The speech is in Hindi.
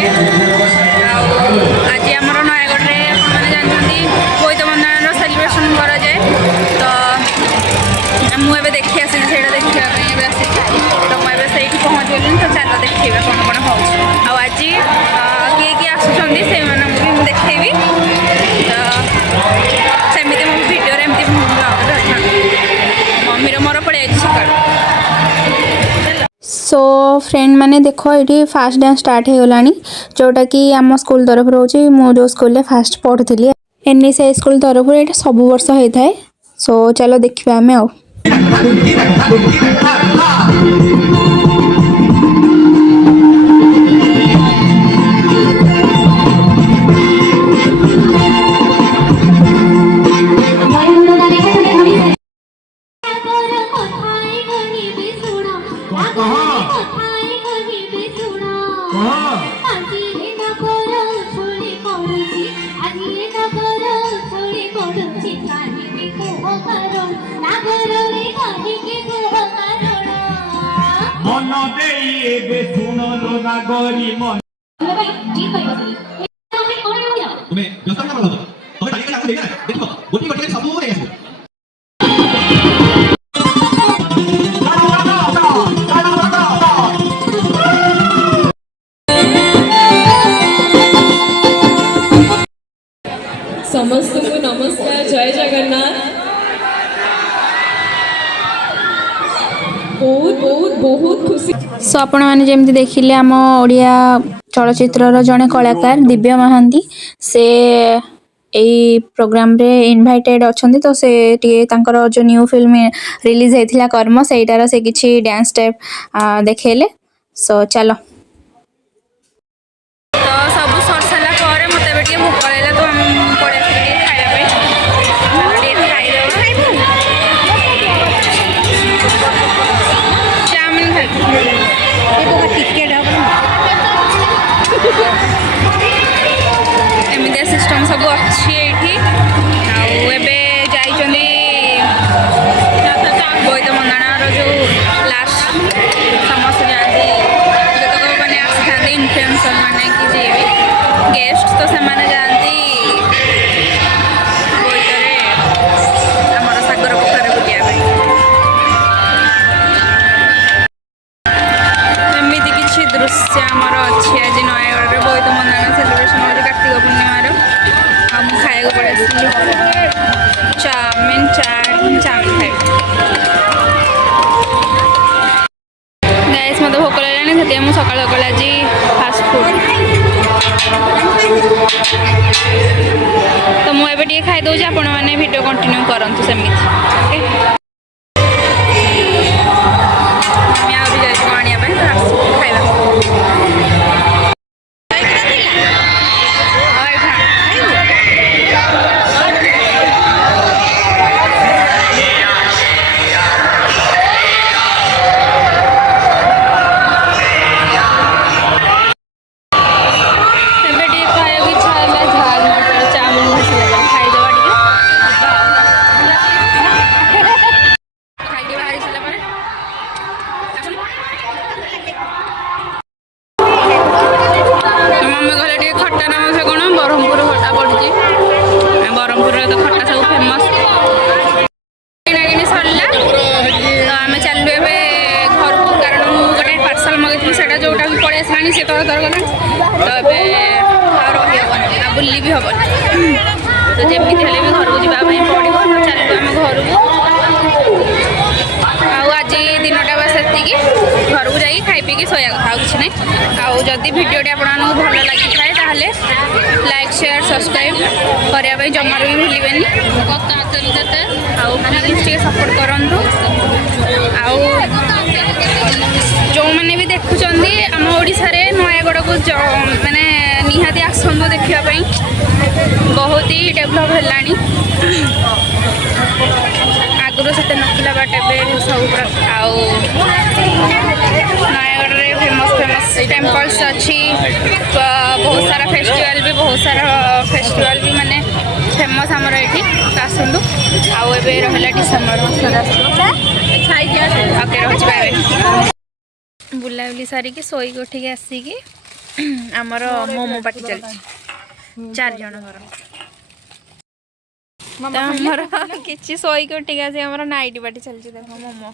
आज आमर नयगढ़ में मैंने जानते बोईत बंदन सेलिब्रेशन करा जाए तो मुझे देखी आसी देखा आसी तो मुझे से पहुँच गली तो चलो देखा कौन कौन हो आज किए किए आसुँच से देखी तो सेमती मो भिडियो एमती मम्मी मोर पड़े सका सो फ्रेंड मैंने देख ये फास्ट डांस स्टार्ट हो गलानी जोटा कि आम स्कूल तरफ रोचे मु जो स्कूल में फास्ट पढ़ुली एनएसआई स्कूल तरफ ये सब वर्ष होता है। सो चलो देखा आम आओ मन देई एबे सुनलो नागरी मन तुम्हें व्यस्त ना बोलो तुम्हें तालिका लागू देना देखो गोटी गोटी सब हो रहे हैं समस्त को नमस्कार जय जगन्नाथ बहुत बहुत बहुत खुशी सो आपण मैंने जमी देखिले आम ओडिया चलचित्र जड़े कलाकार दिव्य महांती से यही प्रोग्राम रे इनवाइटेड अच्छा तो से जो न्यू फिल्म रिलीज होता कर्म सेटार से किसी डांस स्टेप देखेले सो चलो तो सब सर सारा पर मत भोक लगा तो पड़े खाइबा चाउमिन एमती सिस्टम सब अच्छी ये बोईत मंदाण जो लास्ट समस्त जाती जो मैंने आसी था इनफ्लुएंसर मैंने कि जी भी गेस्ट तो से जाती बोईतर आमर सागर पोखर बुलाया एमती किसी दृश्य आमर अच्छी आज नयगढ़ बोईत मंदाण सेलिब्रेशन हो कार्तिक पूर्णिमार खाया पड़े चाउमिन चाट चाउमिन खाए गाइस मत भोक लगे से मुझे सकाल सकाल आज फास्ट फूड तो मुझे खाईदे आपण मैंने वीडियो कंटिन्यू करूँ सेमती से तर तर गला तो बुल्ली भी हम तो जमी भी घर को जावाई पड़ो तो चलो आम घर को आज दिनटा बस एति घर को जाकि खाई पी सोया कथा किसी ना आदि भिडियोटी आपको भल लगी थाए लाइक शेयर सब्सक्राइब करने जमार भी भूलें प्लीज सपोर्ट करूँ जो मैंने भी देखुं आम ओडिशा रे नयगढ़ को मैंने निहाती आसंतु देखापी बहुत ही डेभलप है आगुरी से नथिला बट सब नयगढ़ में फेमस फेमस टेम्पल्स अच्छी बहुत सारा फेस्टिवल भी माने फेमस आमर ये आसतु आउ रहा डिसेम्बर ओके रही बुलाबुली सारिकी शोक उठिक आसिकी ଆମର ମୋମୋ ପାର୍ଟି ଚାଲିଛି 4 ଜଣଙ୍କର। ତ ଆମର କିଛି ଶୋଇକି ଉଠିକି ଆସି ଆମର ନାଇଟ୍ ପାର୍ଟି ଚାଲିଛି ଦେଖ ମୋମୋ।